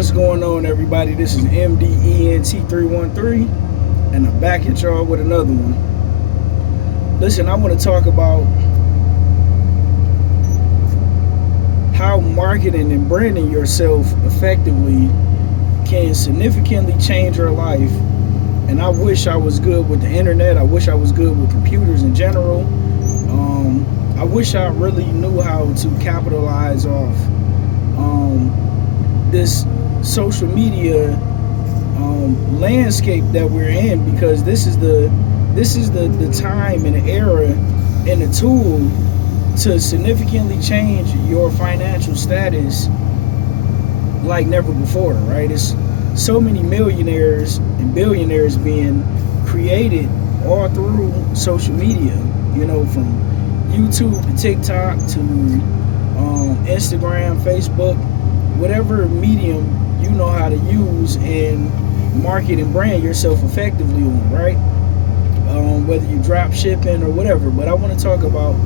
What's going on, everybody? This is MDENT313, and I'm back at y'all with another one. Listen, I want to talk about how marketing and branding yourself effectively can significantly change your life. And I wish I was good with the internet. I wish I was good with computers in general. I wish I really knew how to capitalize off this social media landscape that we're in, because this is the time and the era and the tool to significantly change your financial status like never before, right? It's so many millionaires and billionaires being created all through social media, from YouTube to TikTok to Instagram, Facebook, whatever medium you know how to use and market and brand yourself effectively on, right? Whether you drop shipping or whatever. But I want to talk about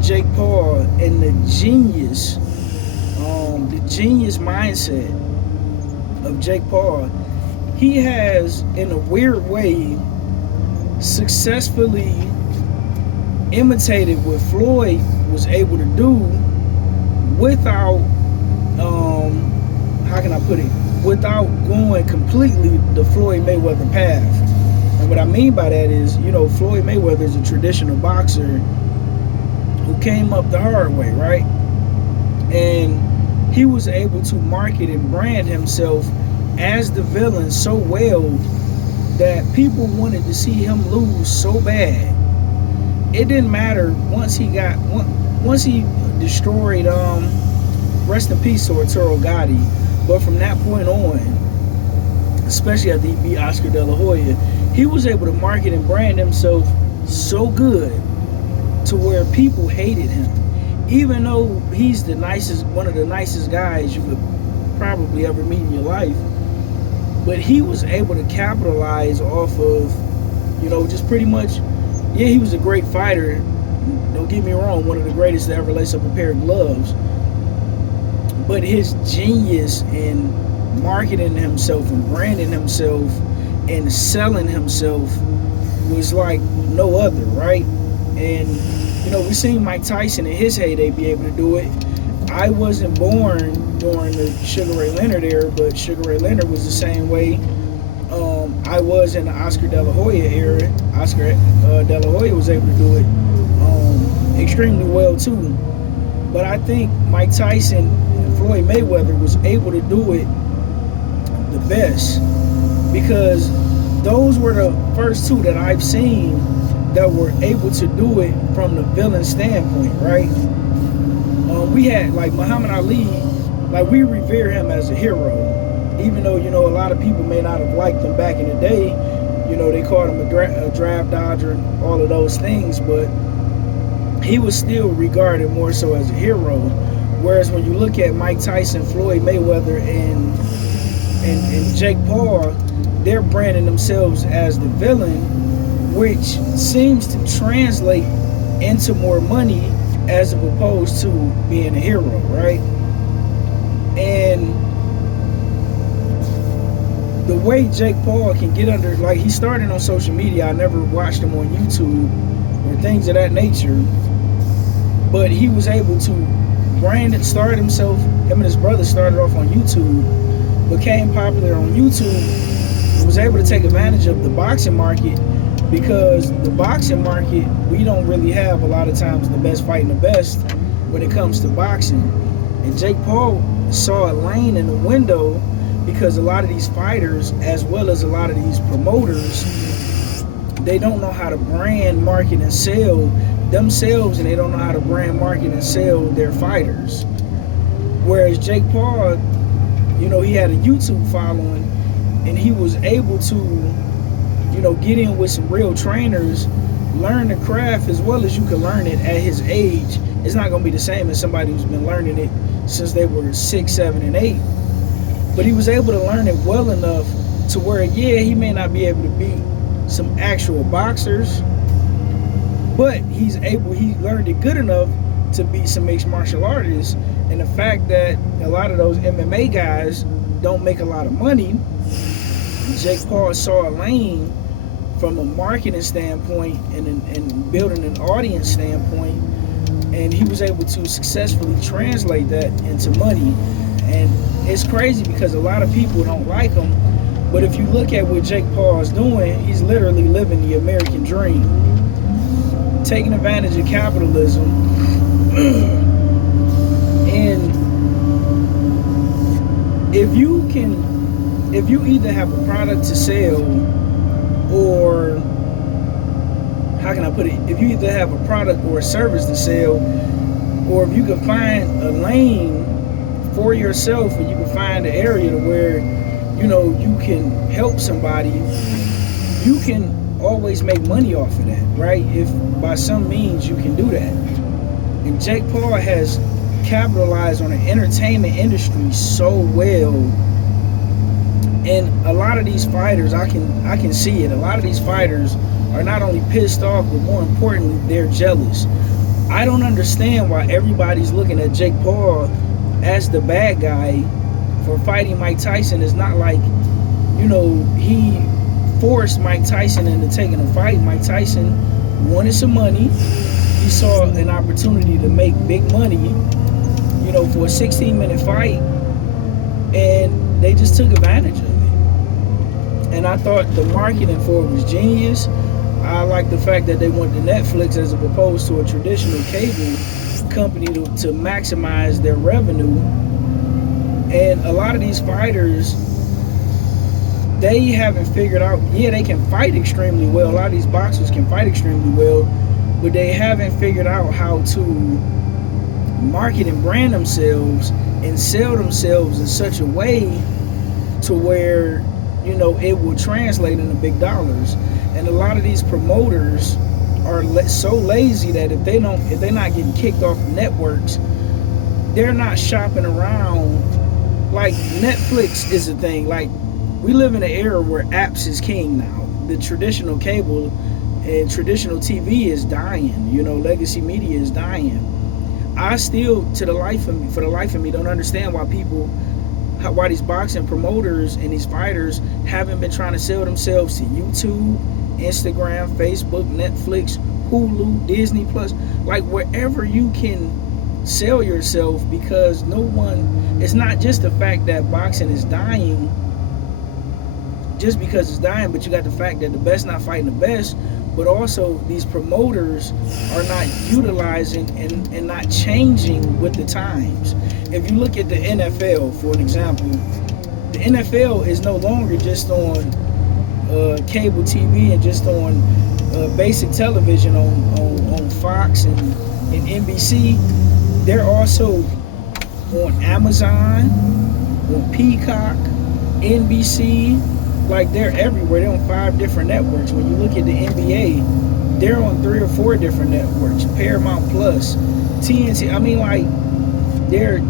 Jake Paul and the genius mindset of Jake Paul. He has, in a weird way, successfully imitated what Floyd was able to do without, how can I put it, without going completely the Floyd Mayweather path. And what I mean by that is, Floyd Mayweather is a traditional boxer who came up the hard way, right? And he was able to market and brand himself as the villain so well that people wanted to see him lose so bad. It didn't matter once he destroyed, rest in peace to Arturo Gotti, but from that point on, especially after he beat Oscar De La Hoya, he was able to market and brand himself so good to where people hated him, even though he's one of the nicest guys you could probably ever meet in your life. But he was able to capitalize off of, just pretty much, yeah, he was a great fighter. Don't get me wrong, one of the greatest to ever lace up a pair of gloves. But his genius in marketing himself and branding himself and selling himself was like no other, right? And, we seen Mike Tyson in his heyday be able to do it. I wasn't born during the Sugar Ray Leonard era, but Sugar Ray Leonard was the same way I was in the Oscar De La Hoya era. Oscar De La Hoya was able to do it extremely well too. But I think Mike Tyson and Floyd Mayweather was able to do it the best, because those were the first two that I've seen that were able to do it from the villain standpoint, right? We had like Muhammad Ali, like we revere him as a hero, even though a lot of people may not have liked him back in the day. They called him a draft dodger and all of those things, but he was still regarded more so as a hero. Whereas when you look at Mike Tyson, Floyd Mayweather, and Jake Paul, they're branding themselves as the villain, which seems to translate into more money as opposed to being a hero, right? And the way Jake Paul can get under, like, he started on social media. I never watched him on YouTube or things of that nature, but he was able to brand and start himself. Him and his brother started off on YouTube, became popular on YouTube, and was able to take advantage of the boxing market, because the boxing market, we don't really have a lot of times the best fighting the best when it comes to boxing. And Jake Paul saw a lane in the window, because a lot of these fighters, as well as a lot of these promoters, they don't know how to brand, market, and sell themselves, and they don't know how to brand, market, and sell their fighters. Whereas Jake Paul, he had a YouTube following, and he was able to, get in with some real trainers, learn the craft as well as you can learn it at his age. It's not going to be the same as somebody who's been learning it since they were 6, 7, and 8. But he was able to learn it well enough to where, yeah, he may not be able to beat some actual boxers, but he learned it good enough to beat some mixed martial artists. And the fact that a lot of those MMA guys don't make a lot of money, Jake Paul saw a lane from a marketing standpoint and building an audience standpoint, and he was able to successfully translate that into money. And it's crazy because a lot of people don't like him, but if you look at what Jake Paul is doing, he's literally living the American dream, taking advantage of capitalism. And if you either have a product to sell, or how can I put it, if you either have a product or a service to sell, or if you can find a lane for yourself and you can find an area to where, you know, you can help somebody, you can always make money off of that, right? If by some means you can do that. And Jake Paul has capitalized on the entertainment industry so well. And a lot of these fighters, I can see it. A lot of these fighters are not only pissed off, but more importantly, they're jealous. I don't understand why everybody's looking at Jake Paul as the bad guy for fighting Mike Tyson. It's not like, you know, he forced Mike Tyson into taking a fight. Mike Tyson wanted some money. He saw an opportunity to make big money, you know, for a 16-minute fight, and they just took advantage of it. And I thought the marketing for it was genius. I like the fact that they went to Netflix as opposed to a traditional cable company to maximize their revenue. And a lot of these fighters, they haven't figured out, yeah, they can fight extremely well. A lot of these boxers can fight extremely well, but they haven't figured out how to market and brand themselves and sell themselves in such a way to where, you know, it will translate into big dollars. And a lot of these promoters are so lazy that if they're not getting kicked off networks, they're not shopping around. Like, Netflix is a thing. Like, we live in an era where apps is king now. The traditional cable and traditional TV is dying. You know, legacy media is dying. I still, for the life of me, don't understand why these boxing promoters and these fighters haven't been trying to sell themselves to YouTube, Instagram, Facebook, Netflix, Hulu, Disney Plus, like wherever you can sell yourself, because it's not just the fact that boxing is dying just because it's dying, but you got the fact that the best not fighting the best, but also these promoters are not utilizing and not changing with the times. If you look at the NFL, for an example, the NFL is no longer just on cable TV and just on basic television on Fox and NBC. They're also on Amazon, on Peacock, NBC. Like, they're everywhere. They're on 5 different networks. When you look at the NBA, they're on 3 or 4 different networks. Paramount Plus, TNT. I mean, like, they're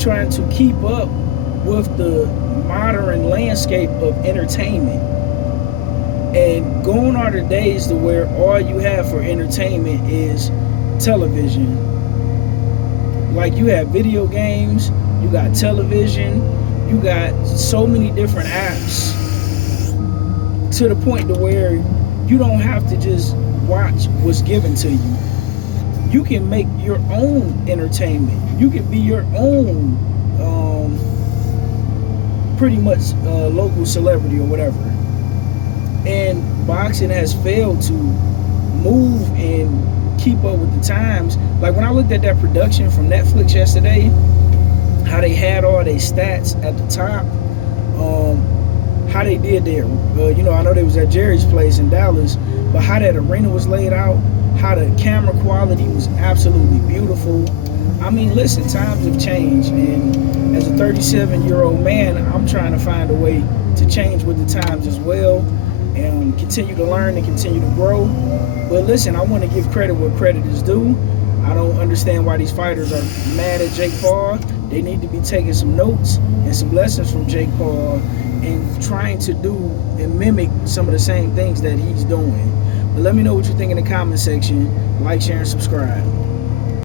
trying to keep up with the modern landscape of entertainment. And gone are the days to where all you have for entertainment is television. Like, you have video games, you got television, you got so many different apps, to the point to where you don't have to just watch what's given to you. You can make your own entertainment. You can be your own pretty much local celebrity or whatever. And boxing has failed to move and keep up with the times. Like, when I looked at that production from Netflix yesterday, how they had all their stats at the top, how they did there. You know, I know they was at Jerry's place in Dallas, but how that arena was laid out, how the camera quality was absolutely beautiful. I mean, listen, times have changed, and as a 37-year-old man, I'm trying to find a way to change with the times as well, and continue to learn and continue to grow. But listen, I want to give credit where credit is due. I don't understand why these fighters are mad at Jake Paul. They need to be taking some notes and some lessons from Jake Paul and trying to do and mimic some of the same things that he's doing. But let me know what you think in the comment section. Like, share, and subscribe.